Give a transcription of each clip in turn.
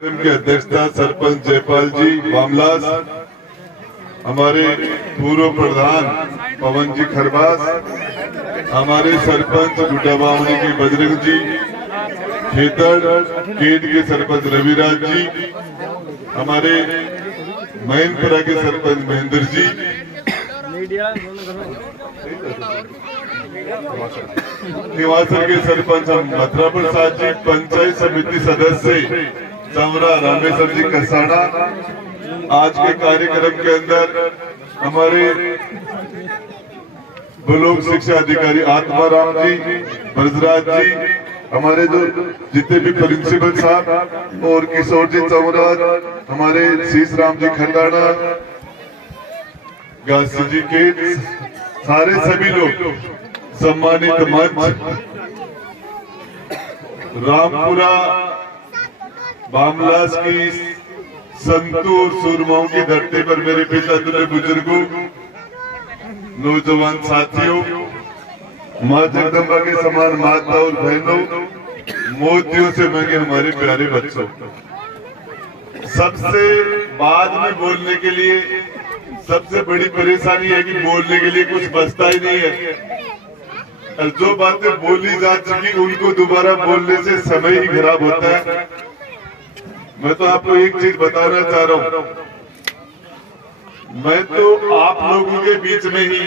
की अध्यक्षता सरपंच जयपाल जी बामलास, हमारे पूर्व प्रधान पवन जी खरबास, हमारे सरपंच गुड्डाबावनी के बजरंग जी, खेतड़ केट के सरपंच रविराज जी, हमारे मैनपुरा के सरपंच महेंद्र जी, निवासर के सरपंच मथुरा प्रसाद जी, पंचायत समिति सदस्य चमरा रामेश्वर जी कसाड़ा। आज के कार्यक्रम के अंदर हमारे ब्लॉक शिक्षा अधिकारी आत्माराम जी, ब्रजराज जी, हमारे जो जितने भी प्रिंसिपल साहब और किशोर जी चमरा, हमारे शीश राम जी खंडाना, गासी जी के सारे सभी लोग, सम्मानित मंच, रामपुरा बामलास की संतू और सुरमाओं की धरती पर मेरे पिता तुल्य बुजुर्गों, नौजवान साथियों, माँ जगदम्बा के समान माता और बहनों, मोतियों से महंगे हमारे प्यारे बच्चों, सबसे बाद में बोलने के लिए सबसे बड़ी परेशानी है कि बोलने के लिए कुछ बचता ही नहीं है, और जो बातें बोली जा चुकी उनको दोबारा बोलने से समय ही खराब होता है। मैं तो आपको एक चीज बताना चाह रहा हूं, मैं तो आप लोगों के बीच में ही,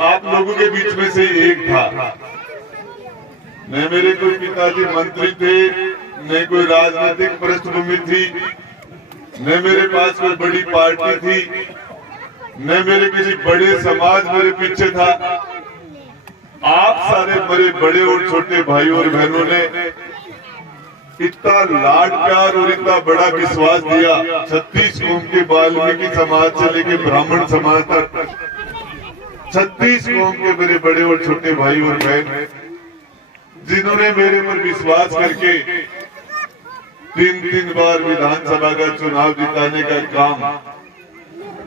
आप लोगों के बीच में से एक था। न मेरे कोई पिताजी मंत्री थे, न कोई राजनीतिक पृष्ठभूमि थी, न मेरे पास कोई बड़ी पार्टी थी, न मेरे किसी बड़े समाज मेरे पीछे था। आप सारे बड़े बड़े और छोटे भाई और बहनों ने इतना लाड प्यार और इतना बड़ा विश्वास दिया। 36 कौम के वाल्मीकि समाज से लेकर ब्राह्मण समाज तक 36 कौम के मेरे बड़े और छोटे भाई और बहन, जिन्होंने मेरे पर विश्वास करके 3 बार विधानसभा का चुनाव जिताने का काम,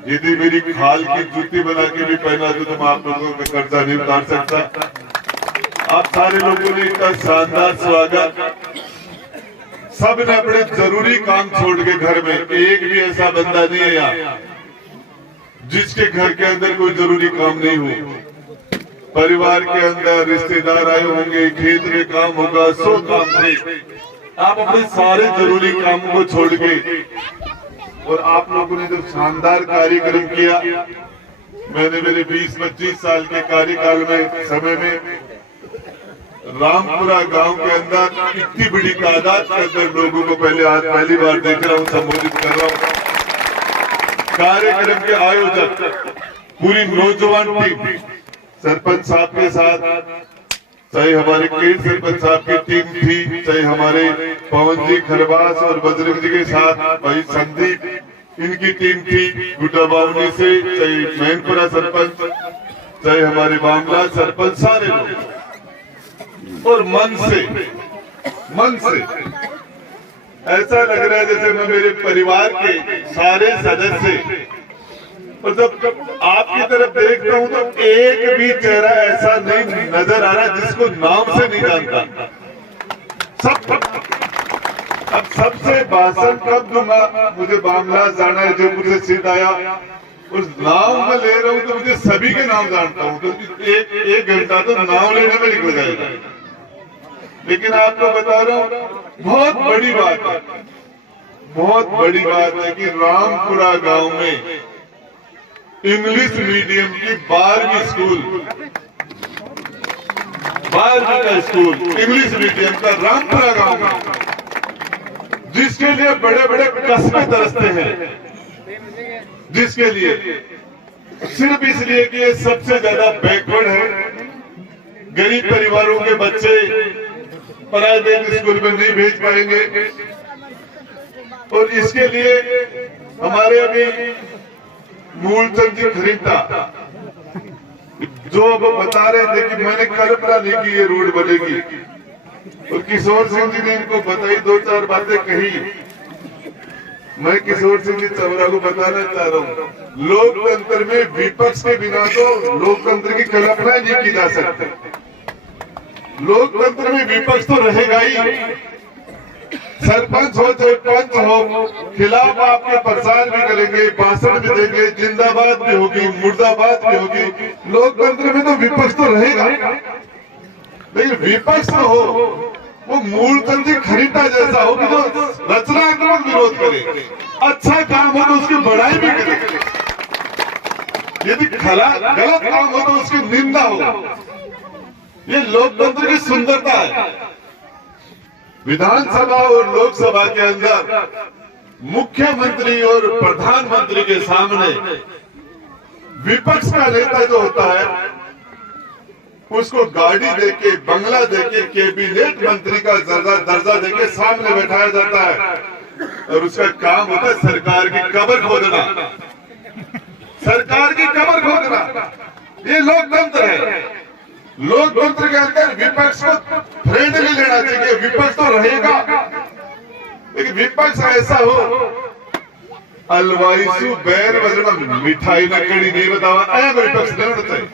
यदि मेरी खाल की जूती बना के भी पहना तो मैं आप लोगों का कर्जा नहीं उतार सकता। आप सारे लोगों ने इतना शानदार स्वागत, सब ने अपने जरूरी काम छोड़ के, घर में एक भी ऐसा बंदा नहीं है यहाँ जिसके घर के अंदर कोई जरूरी काम नहीं हो। परिवार के अंदर रिश्तेदार आए होंगे, खेत में काम होगा, 100 काम थे। आप अपने सारे जरूरी कामों को छोड़ के, और आप लोगों ने जो शानदार कार्यक्रम किया, मैंने मेरे 20-25 साल के कार्यकाल में समय में रामपुरा गांव के अंदर इतनी बड़ी तादाद के अंदर लोगों को पहली बार देख रहा हूं, संबोधित कर रहा हूं। कार्यक्रम के आयोजक पूरी नौजवान टीम, सरपंच साहब के साथ, चाहे हमारे केट सरपंच साहब की टीम थी, चाहे हमारे पवन जी खरबास और बजरंग जी के साथ भाई संदीप इनकी टीम थी, गुड्डाबावनी से, चाहे मैनपुरा सरपंच, चाहे हमारे बामला सरपंच, सारे लोग, और मन से ऐसा लग रहा है जैसे मैं मेरे परिवार के सारे सदस्य, और जब आपकी तरफ देखता हूं तो एक भी चेहरा ऐसा नहीं नजर आ रहा जिसको नाम से नहीं जानता। सब अब सबसे भाषण कब दूंगा, मुझे बामला जाना है, जयपुर से सीधा आया, उस नाम में ले रहा हूं तो मुझे सभी के नाम जानता हूं, तो एक घंटा तो नाम लेने में निकल जाएगा। लेकिन आपको बता रहा हूं, बहुत बड़ी बात है, बहुत बड़ी बात है कि रामपुरा गांव में इंग्लिश मीडियम की 12वीं का स्कूल इंग्लिश मीडियम का रामपुरा गांव में, जिसके लिए बड़े बड़े कस्बे तरसते हैं, जिसके लिए सिर्फ इसलिए कि ये सबसे ज्यादा बैकवर्ड है, गरीब परिवारों के बच्चे प्राइवेट स्कूल में नहीं भेज पाएंगे, और इसके लिए हमारे अभी मूलचंद जी खरीदा जो अब बता रहे थे कि मैंने कल्पना नहीं की ये रोड बनेगी, और किशोर सिंह जी ने इनको बताई, 2-4 बातें कही। मैं किशोर सिंह जी चमरा को बताना चाह रहा हूँ, लोकतंत्र में विपक्ष के बिना तो लोकतंत्र की कल्पना नहीं की जा सकती। लोकतंत्र में विपक्ष तो रहेगा ही, सरपंच हो चाहे पंच हो, खिलाफ आपके प्रचार भी करेंगे, भाषण भी देंगे, जिंदाबाद भी होगी, मुर्दाबाद भी होगी। लोकतंत्र में तो विपक्ष तो रहेगा, लेकिन विपक्ष तो हो वो मूलतंत्री खरीदा जैसा हो कि जो रचनात्मक विरोध करे, अच्छा काम हो तो उसकी बड़ाई भी करे, यदि गलत काम हो तो उसकी निंदा हो। ये लोकतंत्र की सुंदरता है। विधानसभा और लोकसभा के अंदर मुख्यमंत्री और प्रधानमंत्री के सामने विपक्ष का नेता जो होता है उसको गाड़ी देके, बंगला देके, कैबिनेट मंत्री का दर्जा देके सामने बैठाया जाता है और उसका काम होता है सरकार की कब्र खोदना, सरकार की कब्र खोदना। ये लोकतंत्र है। लोकतंत्र के अंदर विपक्ष को फ्रेंडली लेना चाहिए। विपक्ष तो रहेगा, लेकिन विपक्ष ऐसा हो अलवाइसु बैर बजर मिठाई न कड़ी नहीं बतावा, ऐसा विपक्ष नहीं होना चाहिए।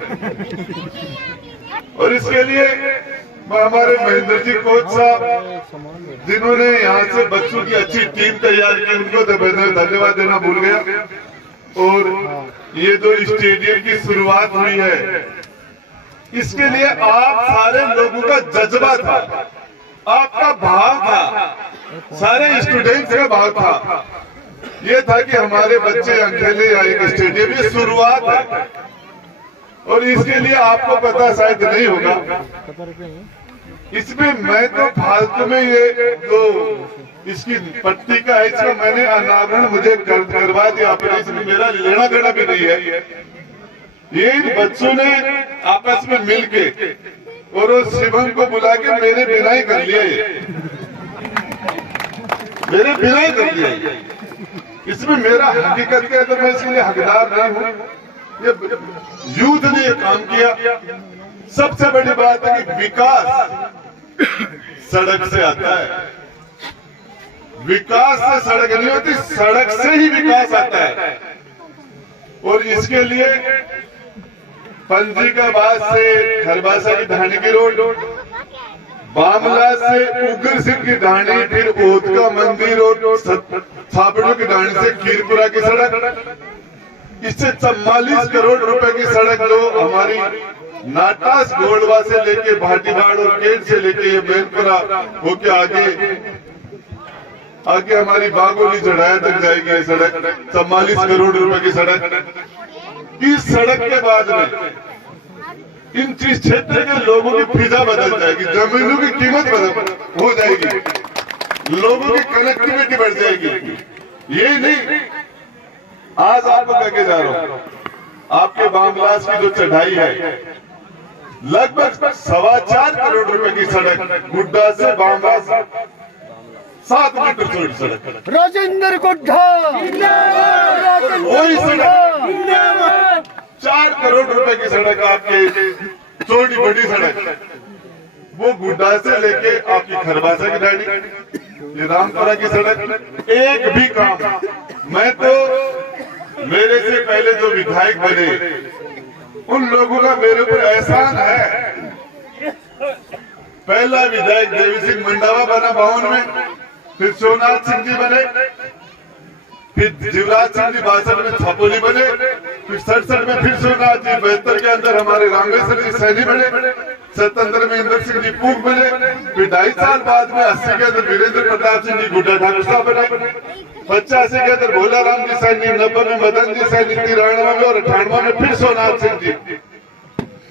और इसके लिए हमारे महेंद्र जी कोच साहब जिन्होंने यहाँ से बच्चों की अच्छी टीम तैयार की, उनको धन्यवाद देना भूल गया। और ये जो स्टेडियम की शुरुआत हुई है, इसके लिए आप सारे लोगों का जज्बा था, आपका भाव था, सारे स्टूडेंट्स का भाव था। ये था कि हमारे बच्चे अकेले आएंगे स्टेडियम, ये शुरुआत है। और इसके लिए आपको पता शायद नहीं होगा, इसमें मैं तो फालतू में ये जो इसकी पट्टी का है, इसका मैंने अनावरण मुझे करवा दिया आपने, इसमें मेरा लेना देना भी नहीं है। ये इन बच्चों ने आपस में मिलके और उस शिवम को बुला के मेरे बिना ही कर लिया, ये मेरे बिना ही कर लिया। इसमें मेरा हकीकत के अंदर मैं इसके लिए हकदार नहीं हूँ। ये यूथ ने ये काम किया। सबसे बड़ी बात है कि विकास सड़क से आता है, विकास से सड़क नहीं होती, सड़क से ही विकास आता है। और इसके लिए पंजिकाबाद से खरबासा की ढाणी की रोड, बामला से उग्र सिंह की ढाणी, फिर ओदका मंदिर रोड, छाबड़ों की ढाणी से खीरपुरा की सड़क, इससे 44 करोड़ रुपए की सड़क जो हमारी नाटास गोल्डवा से लेके भाटीबाड़ और केट से लेके ये बेलपुरा होके आगे हमारी बागोली चढ़ाया तक जाएगी। ये सड़क 44 करोड़ रुपए की सड़क। इस सड़क के बाद में इन चीज क्षेत्र के लोगों की फिजा बदल जाएगी, जमीनों की कीमत बदल हो जाएगी, लोगों की कनेक्टिविटी बढ़ जाएगी। ये नहीं, आज आपको कहके जा रहा हूं, आपके बामलास की जो चढ़ाई है लगभग 4.25 करोड़ रुपए की सड़क, गुड्डा से बामलास 7 मीटर चौड़ी सड़क, राजेंद्र गुड्डा वही सड़क 4 करोड़ रुपए की सड़क, आपके चौड़ी बड़ी सड़क, वो गुड्डा से लेके आपकी खरबासा की ढाणी, ये रामपुरा की सड़क। एक भी काम मैं तो मेरे से पहले जो विधायक बने उन लोगों का मेरे ऊपर एहसान है। पहला विधायक देवी सिंह मंडावा बना 52 में, फिर सोमनाथ सिंह जी बने, फिर जीवराज सिंह जी 62 में छापोली बने, फिर 67 में फिर सोमनाथ जी, 72 के अंदर हमारे रामेश्वर जी सैनी बने, 77 में इंद्र सिंह जी पूक बने, फिर 2.5 साल बाद में 80 के अंदर वीरेंद्र प्रताप सिंह जी गुड्डा ठाकुर साहब बने, 85 के अंदर भोला राम जी सैनी, 90 में मदन जी सैनी, 93 में और 98 में फिर सोमनाथ सिंह जी।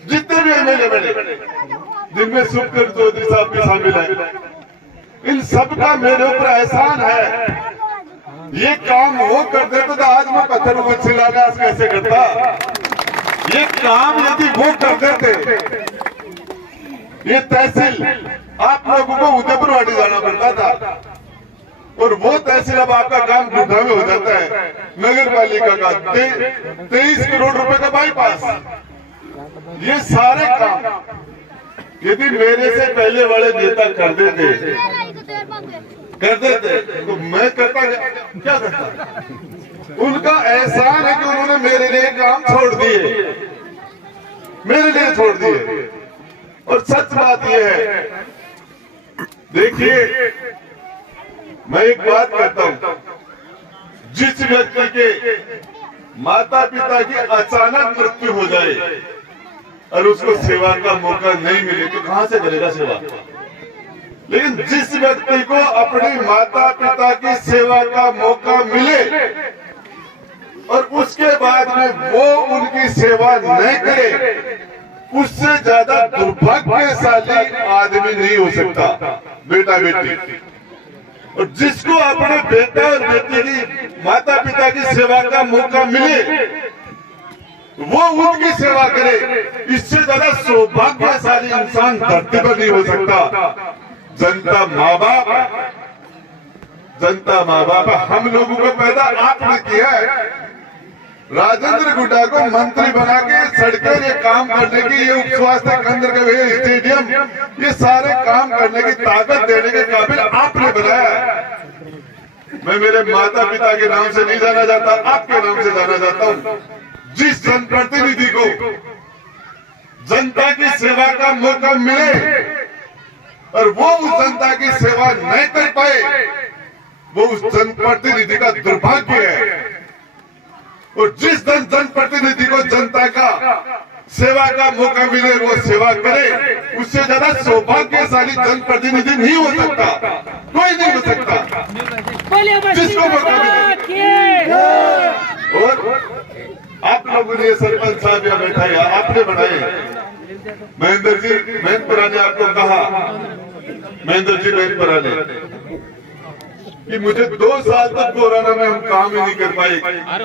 जितने भी एमएलए बने जिनमें सुखकर चौधरी साहब भी शामिल है, इन सबका मेरे ऊपर एहसान है। ये काम वो कर देते तो आज मैं पत्थर को शिलान्यास कैसे करता। ये काम यदि वो कर देते, ये तहसील आप लोगों को उदयपुर वाटी जाना पड़ता था, और वो तहसील अब आपका काम गुड्डा में हो जाता है। नगर पालिका का 23 करोड़ रुपए का बाईपास, ये सारे काम यदि मेरे से पहले वाले नेता कर देते तो मैं करता क्या करता। उनका एहसान है कि उन्होंने मेरे लिए काम छोड़ दिए, मेरे लिए छोड़ दिए। और सच बात यह है, देखिए मैं एक बात कहता हूं, जिस व्यक्ति के माता पिता की अचानक मृत्यु हो जाए और उसको सेवा का मौका नहीं मिले तो कहां से करेगा सेवा। लेकिन जिस व्यक्ति को अपने माता पिता की सेवा का मौका मिले और उसके बाद में वो उनकी सेवा नहीं करे, उससे ज्यादा दुर्भाग्यशाली आदमी नहीं हो सकता बेटा बेटी। और जिसको अपने बेटा और बेटी की माता पिता की सेवा का मौका मिले वो उनकी सेवा करे, इससे ज्यादा सौभाग्यशाली इंसान धरती पर नहीं हो सकता। जनता माँ बाप हम लोगों को पैदा आपने किया है। राजेंद्र गुड्डा को मंत्री बना के सड़कें ये काम करने की, ये उप स्वास्थ्य केंद्र के स्टेडियम, ये सारे काम करने की ताकत देने के काबिल आपने बनाया है। मैं मेरे माता पिता के नाम से नहीं जाना चाहता, आपके नाम से जाना चाहता हूँ। जिस जनप्रतिनिधि को जनता की सेवा का मौका मिले और वो उस जनता की सेवा नहीं कर पाए, वो उस जनप्रतिनिधि का दुर्भाग्य है। और जिस जनप्रतिनिधि को जनता का सेवा का मौका मिले वो सेवा करे, उससे ज्यादा सौभाग्यशाली जनप्रतिनिधि नहीं हो सकता, कोई नहीं हो सकता जिसको मौका मिले। और आप लोगों ने सरपंच साहब यहाँ बैठा है, आपने बनाए। महेंद्र ने आपको कहा, महेंद्र ने कि मुझे 2 साल तक कोरोना में हम काम ही नहीं कर पाए,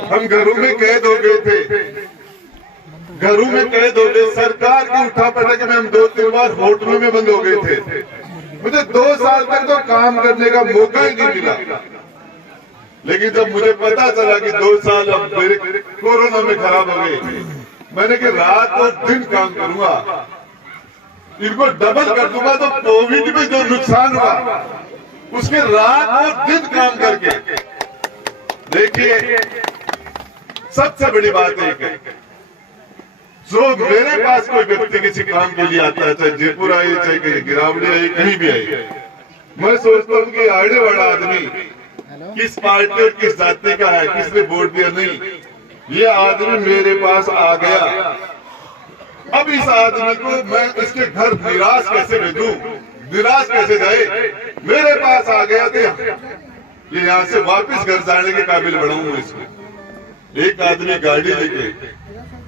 हम घरों में कैद हो गए थे, घरों में कैद हो गए। सरकार की उठा पटक में हम 2-3 बार होटलों में बंद हो गए थे। मुझे 2 साल तक तो काम करने का मौका ही नहीं मिला। लेकिन जब मुझे पता चला कि 2 साल अब मेरे कोरोना में खराब हो गए, मैंने कि रात और दिन काम करूंगा, इनको डबल कर दूंगा तो कोविड में जो नुकसान हुआ उसके रात और दिन काम करके। देखिए सबसे बड़ी बात है, जो मेरे पास कोई व्यक्ति किसी काम के लिए आता है, चाहे जयपुर आए, चाहे कहीं गिरावली आए, कहीं भी आए, मैं सोचता हूँ कि आने वाला आदमी किस पार्टी और किस जाति का है, किसने वोट दिया, नहीं, ये आदमी मेरे पास आ गया। अब इस आदमी को मैं इसके घर निराश कैसे भेजूं, निराश कैसे जाए, मेरे पास आ गया तो ये यहाँ से वापस घर जाने के काबिल बनाऊंगा इसको। एक आदमी गाड़ी लेके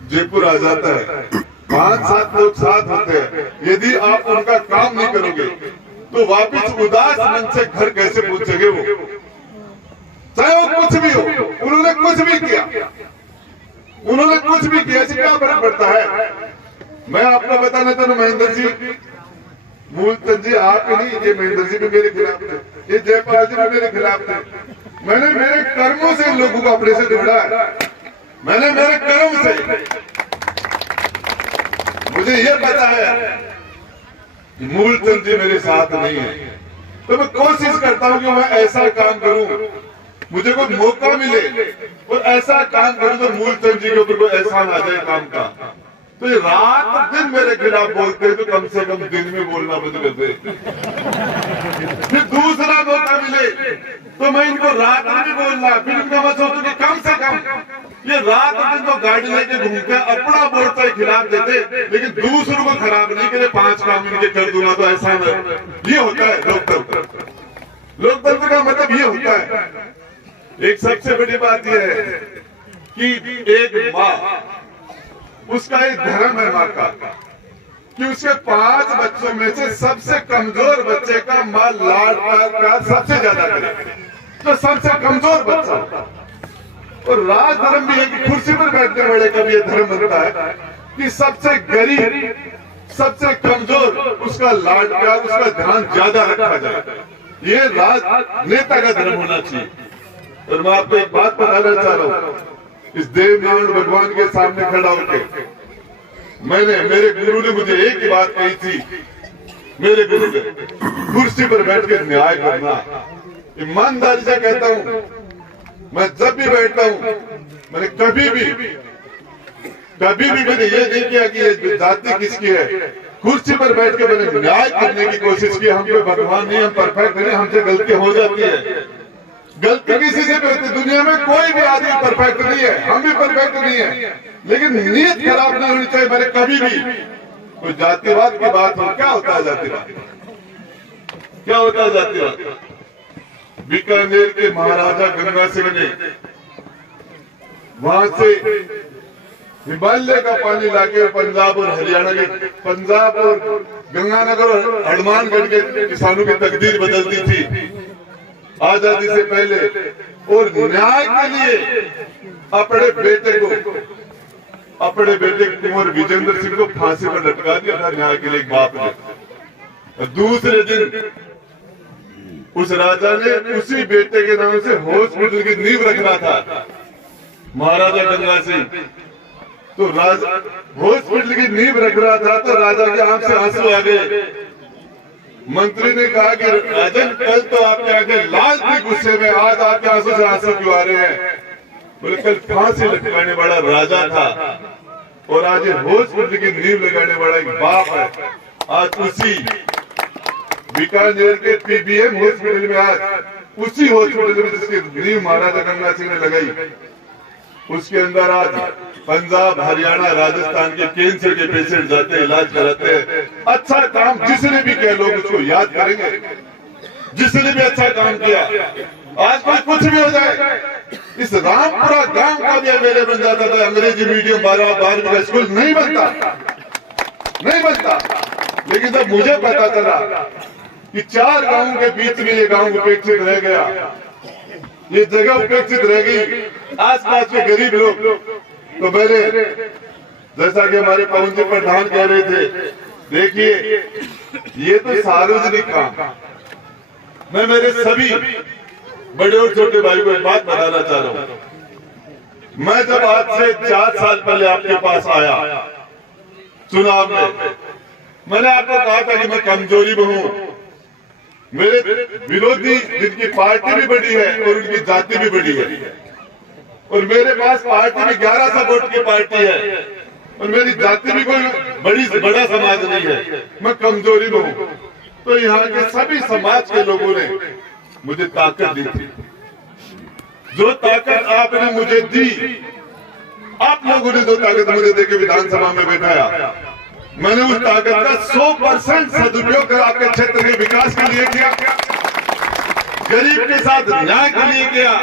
जयपुर आ जाता है, 5-7 लोग साथ होते हैं, यदि आप उनका काम नहीं करोगे तो वापस उदास मन से घर कैसे पहुंचेंगे वो, चाहे वो कुछ भी हो। उन्होंने कुछ भी किया, उन्होंने कुछ भी किया, इससे क्या फर्क पड़ता है। मैं आपको बताना चाहूँ, महेंद्र जी, मूलचंद जी आप नहीं, ये महेंद्र जी भी मेरे खिलाफ थे, ये जयपाल जी भी मेरे खिलाफ थे। मैंने मेरे कर्मों से लोगों को अपने से जोड़ा है, मैंने मेरे कर्म से, मुझे ये पता है कि मूलचंद जी मेरे साथ नहीं है, तो मैं कोशिश करता हूँ कि मैं ऐसा काम करूं, मुझे कोई मौका मिले और ऐसा काम करूं तो मूलचंद जी के ऊपर कोई एहसान आ जाए काम का। तो ये रात दिन मेरे खिलाफ बोलते हैं, तो कम से कम दिन में बोलना बंद कर दे। फिर दूसरा मौका मिले तो मैं इनको रात में भी बोलना, फिर इनको मैं सोचूं कि कम से कम ये रात दिन तो गाड़ी लेके घूमते, अपना वोट के खिलाफ देते, लेकिन दूसरों को खराब नहीं करे, 5 काम इनके कर दूंगा तो ऐसा ये होता है लोकतंत्र। लोकतंत्र का मतलब ये होता है। एक सबसे बड़ी बात यह है कि एक माँ, उसका एक धर्म है माँ का कि उसके 5 बच्चों में से सबसे कमजोर बच्चे का माँ लाड प्यार सबसे ज्यादा करे, तो सबसे कमजोर बच्चा। और राज धर्म भी है कि कुर्सी पर बैठने वाले का भी ये धर्म बनता है कि सबसे गरीब, सबसे कमजोर, उसका लाड प्यार, उसका ध्यान ज्यादा रखा जाए। ये राजनेता का धर्म होना चाहिए। और मैं आपको एक बात बताना चाह रहा हूँ, इस देवनारायण भगवान के सामने खड़ा होकर मेरे गुरु ने मुझे एक ही बात कही थी, मेरे गुरु ने, कुर्सी पर बैठ के न्याय करना। ईमानदारी से कहता हूँ, मैं जब भी बैठता हूँ, मैंने कभी भी मैंने ये नहीं किया कि ये जाति किसकी है, कुर्सी पर बैठ के मैंने न्याय करने की कोशिश की। हम कोई भगवान नहीं, हम परफेक्ट नहीं, हमसे गलती हो जाती है। गलती किसी से भी होती है, दुनिया में कोई भी आदमी परफेक्ट नहीं है, हम भी परफेक्ट नहीं है, लेकिन नीयत खराब नहीं होनी चाहिए। मैंने कभी भी कोई जातिवाद की बात हो, क्या होता है जातिवाद, क्या होता है जातिवाद? बीकानेर के महाराजा गंगा सिंह ने वहां से हिमालय का पानी लाके पंजाब और हरियाणा के, पंजाब और गंगानगर और हनुमानगढ़ के किसानों की तकदीर बदल दी थी आजादी से पहले। और न्याय के लिए अपने बेटे कुंवर विजेंद्र सिंह को फांसी पर लटका दिया था न्याय के लिए एक बाप ने। दूसरे दिन उस राजा ने उसी बेटे के नाम से हॉस्पिटल की नींव रखना था, महाराजा गंगा सिंह। तो राजा हॉस्पिटल की नींव रख रहा था तो राजा के आंख से आंसू आ गए। मंत्री ने कहा कि राजन, कल तो आपके आगे लाल थी गुस्से में, आज आपके आंसू से आंसू क्यों आ रहे हैं? बोले कल फांसी लटकाने वाला राजा था और आज हॉस्पिटल की नींव लगाने वाला एक बाप है। आज उसी बीकानेर के पीबीएम हॉस्पिटल में, आज उसी हॉस्पिटल में जिसकी नींव महाराजा गंगा सिंह ने लगाई, उसके अंदर आज पंजाब, हरियाणा, राजस्थान के कैंसर के पेशेंट जाते हैं, इलाज कराते हैं। अच्छा काम जिसने भी किया लोग उसको याद करेंगे, जिसने भी अच्छा काम किया। आज कोई कुछ भी हो जाए, इस रामपुरा गांव का भी मेरे बन जाता था अंग्रेजी मीडियम 12वीं का स्कूल नहीं बनता। लेकिन जब मुझे पता चला कि 4 गांवों के बीच में ये गांव उपेक्षित रह गया, ये जगह उपेक्षित रह गई, आसपास के गरीब लोग, तो मैंने, जैसा कि हमारे पवन जी प्रधान कह रहे थे, देखिए ये तो सार्वजनिक काम। मैं मेरे सभी बड़े और छोटे भाई को एक बात बताना चाह रहा हूं। मैं जब आज से 4 साल पहले आपके पास आया चुनाव में, मैंने आपको कहा था कि मैं कमजोरी में हूं, मेरे विरोधी जिनकी पार्टी भी बड़ी है और उनकी जाति भी बड़ी है, और मेरे पास पार्टी भी 1100 वोट की पार्टी है और मेरी जाति भी कोई बड़ा समाज नहीं है, मैं कमजोरी में हूं। तो यहाँ के सभी समाज के लोगों ने मुझे ताकत दी थी। जो ताकत आपने मुझे दी, आप लोगों ने जो ताकत मुझे देके विधानसभा में बैठाया, मैंने उस ताकत का 100% सदुपयोग कर आपके क्षेत्र के विकास के लिए किया, गरीब के साथ न्याय के लिए किया।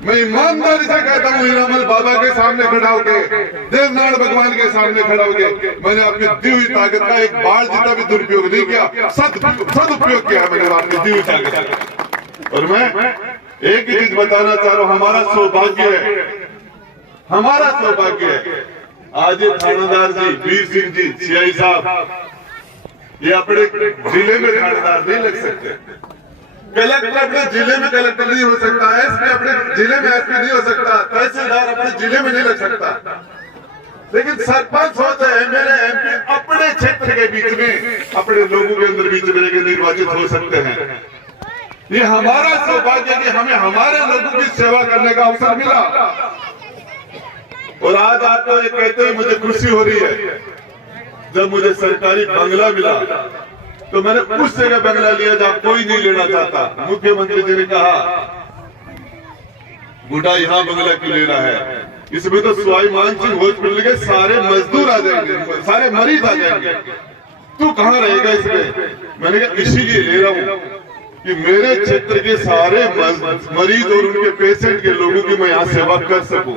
मैं ईमानदारी से कहता हूँ, हीरामल बाबा के सामने खड़ा होके, देवनारायण भगवान के सामने खड़ा होके, मैंने आपकी दी हुई ताकत का एक बार जितना भी दुरुपयोग नहीं किया, सदुपयोग किया मैंने आपकी दी हुई ताकत का। और मैं एक ही चीज बताना चाह रहा हूँ, हमारा सौभाग्य है आज ये थानेदार जी, वीर सिंह जी, सीआई साहब, ये अपने जिले में थानेदार नहीं लग सकते, कलेक्टर अपने जिले में कलेक्टर नहीं हो सकता, एसपी अपने जिले में एसपी नहीं हो सकता, तहसीलदार अपने जिले में नहीं लग सकता, लेकिन सरपंच हो चाहे एमएलए, एमपी अपने क्षेत्र के बीच में, अपने लोगों के अंदर बीच में लेकर निर्वाचित हो सकते हैं। ये हमारा सौभाग्य कि हमें हमारे लोगों की सेवा करने का अवसर मिला। और आज आपको ये कहते हुए मुझे खुशी हो रही है, जब मुझे सरकारी बंगला मिला तो मैंने उस जगह बंगला लिया जहां कोई नहीं लेना चाहता। मुख्यमंत्री जी ने कहा बुढ़ा यहाँ बंगला क्यों लेना है, इसमें तो सवाई मानसिंह हॉस्पिटल के सारे मजदूर आ जाएंगे, सारे मरीज आ जाएंगे, तू कहाँ रहेगा इसमें? मैंने कहा इसीलिए ले रहा हूँ कि मेरे क्षेत्र के सारे मरीज और उनके पेशेंट के लोगों की मैं यहाँ सेवा कर सकूं।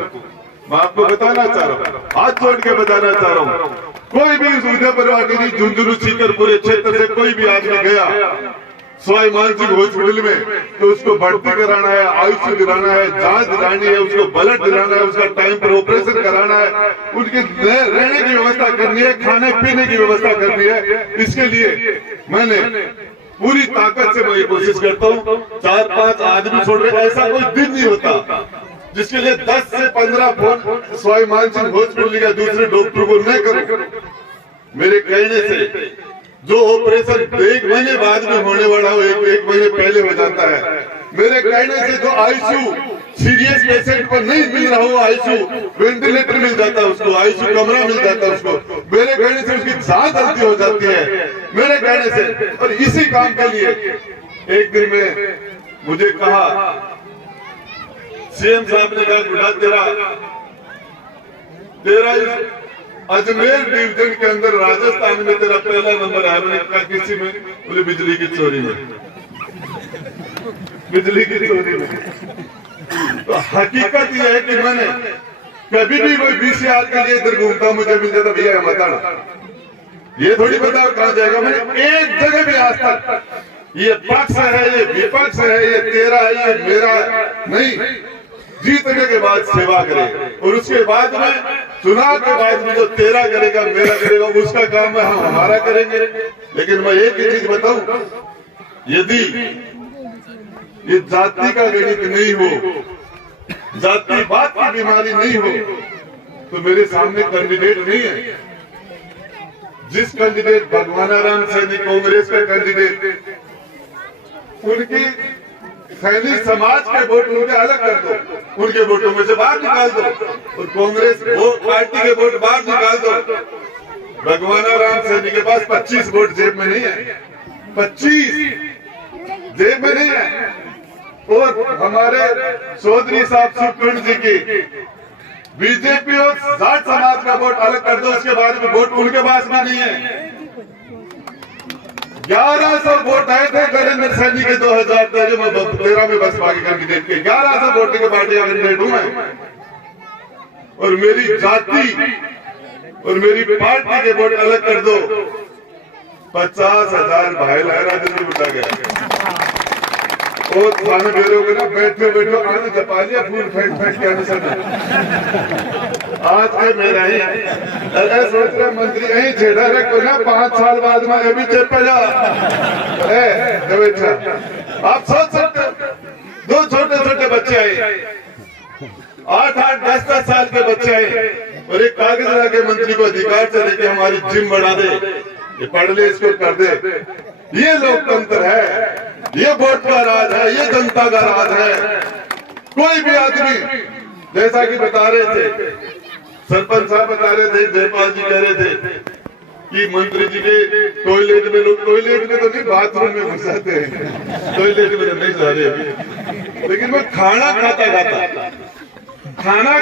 मैं आपको बताना चाह रहा हूँ, हाथ जोड़ के बताना चाह रहा हूँ, कोई भी उदयपुर झुंझुनू सीकर पूरे क्षेत्र से कोई भी आदमी गया सवाई मानसिंह हॉस्पिटल में तो उसको भर्ती कराना है, आयुष्य दिलाना है, जांच दिलानी है, उसको ब्लड दिलाना है, उसका टाइम पर ऑपरेशन कराना है, उनकी रहने की व्यवस्था करनी है, खाने पीने की व्यवस्था करनी है। इसके लिए मैंने पूरी ताकत से मैं कोशिश करता हूँ। 4-5 आदमी छोड़ रहे, ऐसा कोई दिन नहीं होता जिसके लिए 10 से 15 फोन सवाई मानसिंह हॉस्पिटल या दूसरे डॉक्टर को नहीं करूं। मेरे कहने से जो ऑपरेशन 1 महीने बाद में होने वाला हो, एक महीने पहले हो जाता है। मेरे कहने से जो आईसीयू सीरियस पेशेंट को नहीं मिल रहा हो आईसीयू, वेंटिलेटर मिल जाता है उसको, आईसीयू कमरा मिल जाता है उसको, मेरे कहने से उसकी जान जल्दी हो जाती है मेरे कहने से। और इसी काम के लिए एक दिन में मुझे कहा, सीएम साहब ने कहा गुड्डा तेरा अजमेर डिवीजन के अंदर राजस्थान में तेरा पहला नंबर है। मैंने कहा किसी में? बोले बिजली की चोरी में, बिजली की चोरी में। तो हकीकत यह है कि मैंने कभी भी कोई 20,000 के लिए इधर घूमता, मुझे मिल जाता भैया मत, ये थोड़ी बताओ कहां जाएगा। मैंने एक जगह भी आज तक ये पक्ष है, ये विपक्ष है, ये तेरा है, ये मेरा नहीं, जीतने के बाद सेवा करे और उसके बाद में चुनाव के बाद में जो तेरा करेगा मेरा करेगा उसका काम है, हम हमारा करेंगे। लेकिन मैं एक ही चीज बताऊं, यदि ये जाति का गणित नहीं हो, जातिवाद की बीमारी नहीं हो, तो मेरे सामने कैंडिडेट नहीं है। जिस कैंडिडेट भगवानाराम सैनी कांग्रेस का कैंडिडेट, उनकी सैनिक समाज के वोट उनके अलग कर दो, उनके वोटों में से बाहर निकाल दो और कांग्रेस पार्टी के वोट बाहर निकाल दो। भगवानाराम सैनी के पास 25 वोट जेब में नहीं है, 25 जेब में नहीं है। और हमारे चौधरी साहब सुखकर्ण जी की बीजेपी और जाट समाज का वोट अलग कर दो, उसके बाद में वोट उनके पास भी नहीं है। 1100 वोट आए थे नरेंद्र सैनी के 2013 में बसपा के कैंडिडेट के, 1100 वोट के पार्टी का कैंडिडेट हूं मैं। और मेरी जाति और मेरी पार्टी के वोट अलग कर दो, 50,000 भाई राजेंद्र उठा गया। और थाने बेरोगे ना, बैठे बैठो आने जपा लिया, फूल फेंक फेंक के आने सब आज है मेरा ही। अरे सोच रहे मंत्री यही छेड़ा रखो ना, 5 साल बाद में अभी चेपा जा। आप सोच सकते, 2 छोटे छोटे बच्चे आए, 8-8, 10-10 साल के बच्चे आए और एक कागज ला के मंत्री को अधिकार से लेके हमारी जिम बढ़ा दे, ये पढ़ ले, इसको कर दे। ये लोकतंत्र है, ये वोट का राज है, ये जनता का राज है। कोई भी आदमी, जैसा कि बता रहे थे सरपंच साहब, बता रहे थे, जयपाल जी कह रहे थे कि मंत्री जी के टॉयलेट में लोग, टॉयलेट में तो नहीं बाथरूम में घुस जाते हैं, टॉयलेट में तो नहीं जा रहे। लेकिन मैं खाना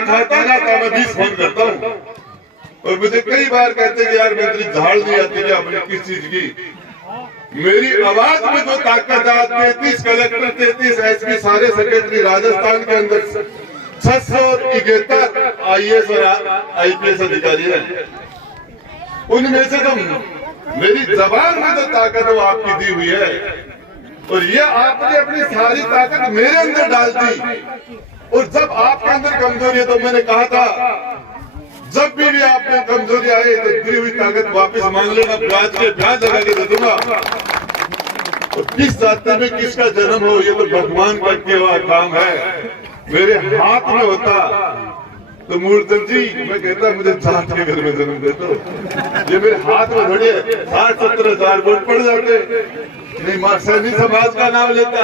खाता मैं 20 फोन करता हूँ और मुझे कई बार कहते कि यार मंत्री झाड़ नहीं आती क्या अपने किस चीज की। मेरी आवाज में जो ताकत है, 33 कलेक्टर, 33 एसपी, सारे सेक्रेटरी राजस्थान के अंदर 671 आईएएस और आईपीएस अधिकारी हैं। उनमें से तो मेरी जबान में जो ताकत है वो आपकी दी हुई है और ये आपने अपनी सारी ताकत मेरे अंदर डाल दी। और जब आपके अंदर कमजोरी है तो मैंने कहा था जब भी आप में कमजोरी आए तो दी हुई ताकत वापस मांग लेना, ब्याज लगा के दे दूंगा। तो किस जाति में किसका जन्म हो ये तो भगवान का किया हुआ काम है। मेरे हाथ में होता तो मूर्धन जी मैं कहता मुझे जाट के घर में जन्म दे दो, ये मेरे हाथ में थोड़ी है। 60-70 हजार वोट पड़ जाते, नहीं मां सैनी समाज का नाम लेता।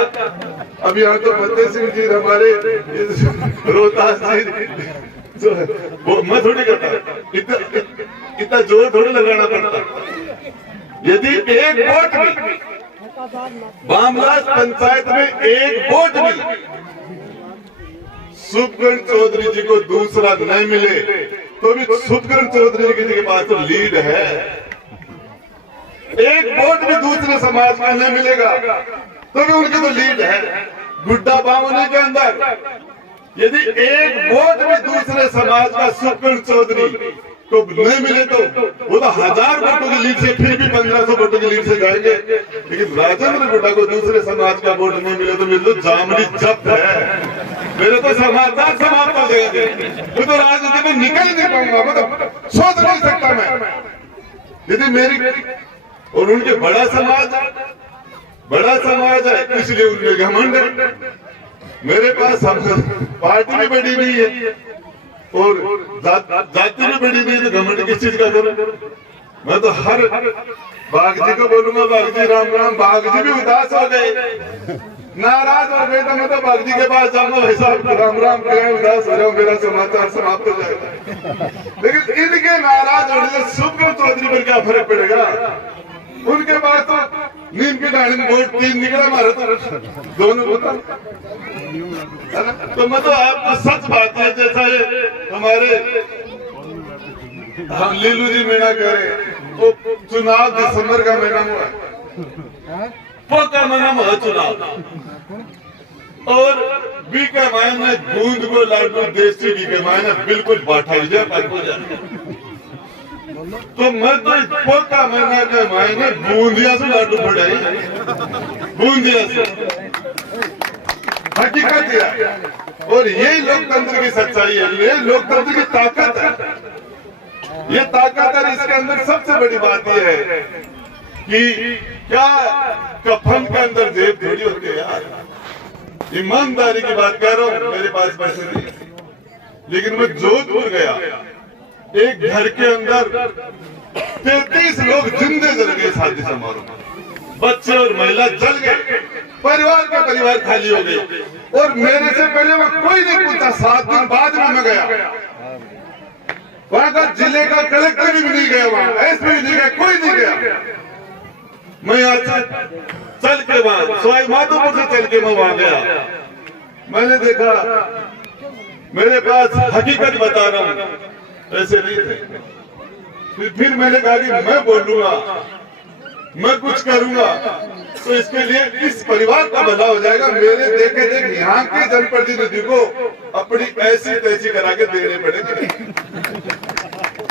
अब यहाँ तो फतेह सिंह जी हमारे रोहतास जी, वो मैं थोड़ी करता, इतना जोर थोड़ी लगाना पड़ता। यदि एक वोट भी बामलास पंचायत में एक वोट भी सुखकर्ण चौधरी जी को दूसरा नहीं मिले तो भी सुखकर्ण चौधरी जी के पास तो लीड है। एक वोट भी दूसरे समाज में नहीं मिलेगा तो भी उनकी तो लीड है। गुड्डा बामोनी के अंदर यदि एक वोट भी दूसरे समाज का सुखकर्ण चौधरी को नहीं मिले तो वो तो 1000 वोटों की लीड से, फिर भी 1500 वोटों की लीड से जाएंगे। लेकिन राजेंद्र गुड्डा को दूसरे समाज का वोट नहीं मिले तो मेरे तो जामनी जब्त है, मेरे तो समाजदार समाप्त हो जाएंगे, मैं तो राजनीति में निकल नहीं पाऊंगा, मतलब सोच नहीं सकता मैं। यदि मेरी और उनके बड़ा समाज है इसलिए उनमें घमंड है। मेरे पास पार्टी भी बड़ी नहीं है और जाति भी बड़ी नहीं है, तो घमंड किस चीज का करूं? मैं तो हर बाग जी को बोलूंगा बाग जी राम राम। बाग जी भी उदास हो गए, नाराज और बेटा मैं तो बागजी के पास जाऊंगा, भाई साहब राम राम कहें, उदास हो जाओ, मेरा समाचार समाप्त हो जाएगा। लेकिन इनके नाराज होने से सुब्रत चौधरी पर क्या फर्क पड़ेगा? उनके पास तो नीम की डाली में वोट 3 निकला, हमारे तो दोनों होता। तो मैं तो आपको सच बात है, जैसा ये हमारे हम लीलू जी मीणा कह रहे, वो चुनाव दिसंबर का महीना हुआ, पक्का महीना हुआ चुनाव, और बी के मायने बूंद को लाडू देसी बी के मायने बिल्कुल बांटा तो मैं तो पक्का महीना के मायने बूंदिया से लाडू बढ़ाई, बूंदिया से हकीकत है। और यही लोकतंत्र की सच्चाई है, ये लोकतंत्र की ताकत है, ये ताकत है। इसके अंदर सबसे बड़ी बात यह है कि क्या कफन के अंदर जेब थोड़ी होती है यार, ईमानदारी की बात कर रहा हूँ, मेरे पास पैसे नहीं, लेकिन मैं जोधपुर गया, एक घर के अंदर 33 लोग जिंदे जल गए शादी समारोह में, बच्चे और महिला जल गए, परिवार का परिवार खाली हो गए, और मेरे से पहले वो कोई नहीं पूछा। 7 दिन बाद में मैं गया, वहां का जिले का कलेक्टर भी नहीं गया, वहां एसपी भी नहीं गया, कोई नहीं गया। मैं यहाँ से चल के वहां सवाई माधोपुर से चल के मैं वहां गया, मैंने देखा, मेरे पास हकीकत बता रहा हूँ, ऐसे नहीं थे। फिर मैंने कहा कि मैं बोलूंगा, मैं कुछ करूंगा तो इसके लिए इस परिवार का भला हो जाएगा। मेरे देखे देख यहाँ के जनप्रतिनिधि को अपनी ऐसी तैसी करा के देने पड़ेंगे।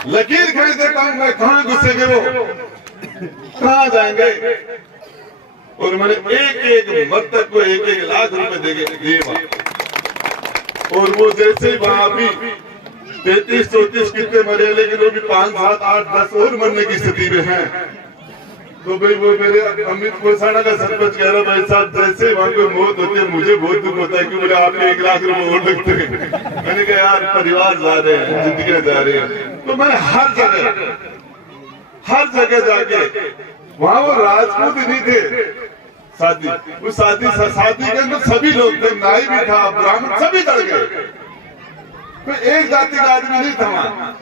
लकीर खींच देता हूँ मैं, कहाँ घुसेंगे वो, कहाँ जाएंगे। और मैंने एक मृतक को 1-1 लाख रुपए दिए, और वो जैसे ही वहां भी 33-34 कितने मरे, लेकिन वो भी 5, 7, 8, 10 और मरने की स्थिति में है। तो भाई वो मेरे अमित कोसाना का सरपंच कह रहा, भाई साहब जैसे वहां पे मौत होती है मुझे बहुत दुख होता है कि बोले आपने 1 लाख रुपए और लगते हैं। मैंने कहा यार परिवार जा रहे हैं, जिंदगी जा रही है। तो मैंने हर जगह जाके, वहां वो राजपूत नहीं थे, शादी के अंदर सभी लोग थे, नाई भी था, ब्राह्मण सभी चढ़ गए, तो एक जाति का आदमी नहीं था वहां।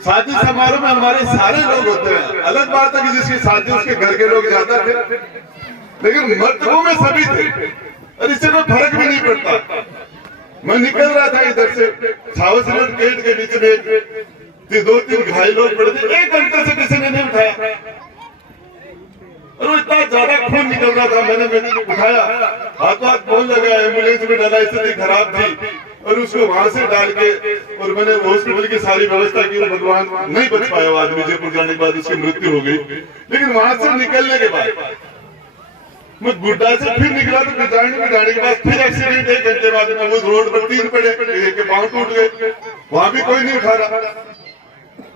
शादी समारोह में हमारे सारे लोग होते हैं, अलग बात है कि जिसकी शादी उसके घर के लोग ज्यादा थे, लेकिन मर्तबों में सभी थे, और इससे कोई फर्क भी नहीं पड़ता। मैं निकल रहा था इधर से, छावस रोड गेट के बीच में 2-3 घायल लोग पड़े थे, 1 घंटे से किसी ने नहीं उठाया, और इतना ज्यादा खून निकल रहा था। मैंने उठाया, हाथों हाथ फोन लगाया, एम्बुलेंस में डाला, स्थिति खराब थी, और उसको वहां से डाल के, और मैंने हॉस्पिटल की सारी व्यवस्था की। भगवान नहीं बच पाया, वो आदमी जयपुर जाने के बाद उसकी मृत्यु हो गई। लेकिन वहां से निकलने के बाद मैं गुड्डा से फिर निकला, तो बिजाने के बाद फिर एक्सीडेंट, 1 घंटे बाद में वो रोड पर 3 पड़े, एक के पांव टूट गए, वहां भी कोई नहीं उठा रहा।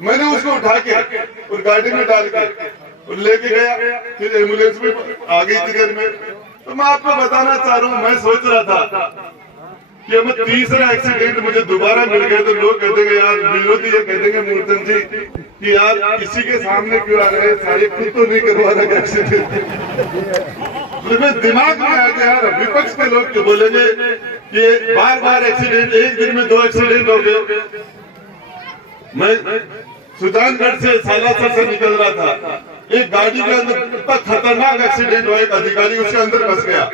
मैंने उसको उठा के और गाड़ी में डाल के और लेके गया, फिर एम्बुलेंस में आ गई थी घर में। तो मैं आपको बताना चाह रहा हूँ, मैं सोच रहा था कि अब 3रा एक्सीडेंट मुझे दोबारा मिल गए तो लोग कह देंगे यार, विरोधी ये कह देंगे मूर्तन जी कि यार किसी के सामने क्यों आ रहे हैं, सारे खुद तो नहीं करवा रहे एक्सीडेंट। तो दिमाग में आ गया यार, विपक्ष के लोग क्यों बोलेंगे कि बार एक्सीडेंट, एक दिन में 2 एक्सीडेंट हो गए। मैं सुजानगढ़ से सालासर से निकल रहा था, एक गाड़ी के अंदर इतना खतरनाक एक्सीडेंट हुआ, एक अधिकारी उसके अंदर फंस गया,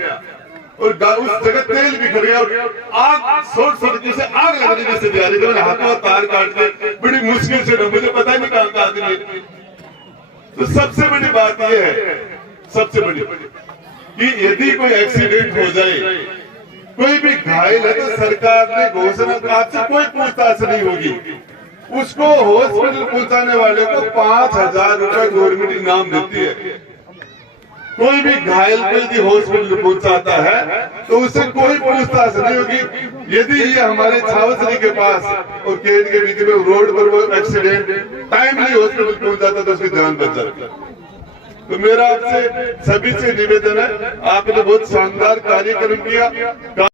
और उस जगह तेल बिखर गया, और आग शॉर्ट सर्किट से आग लगने की स्थिति आ रही थी। मैंने हाथों तार काट के बड़ी मुश्किल से, मुझे पता ही नहीं कहाँ का आदमी। तो सबसे बड़ी बात यह है, सबसे बड़ी कि यदि कोई एक्सीडेंट हो जाए, कोई भी घायल है, तो सरकार ने घोषणा, आपसे कोई पूछताछ नहीं होगी, उसको हॉस्पिटल पहुंचाने वाले को 5000 रुपए गवर्नमेंट इनाम देती है। कोई भी घायल को यदि हॉस्पिटल पहुंचाता है तो उससे कोई पूछताछ नहीं होगी। यदि ये हमारे छावसरी के पास और केट के बीच में रोड पर वो एक्सीडेंट टाइमली हॉस्पिटल पहुंच जाता तो उसकी जान बच जाती। तो मेरा आपसे सभी से निवेदन है, आपने बहुत शानदार कार्यक्रम किया।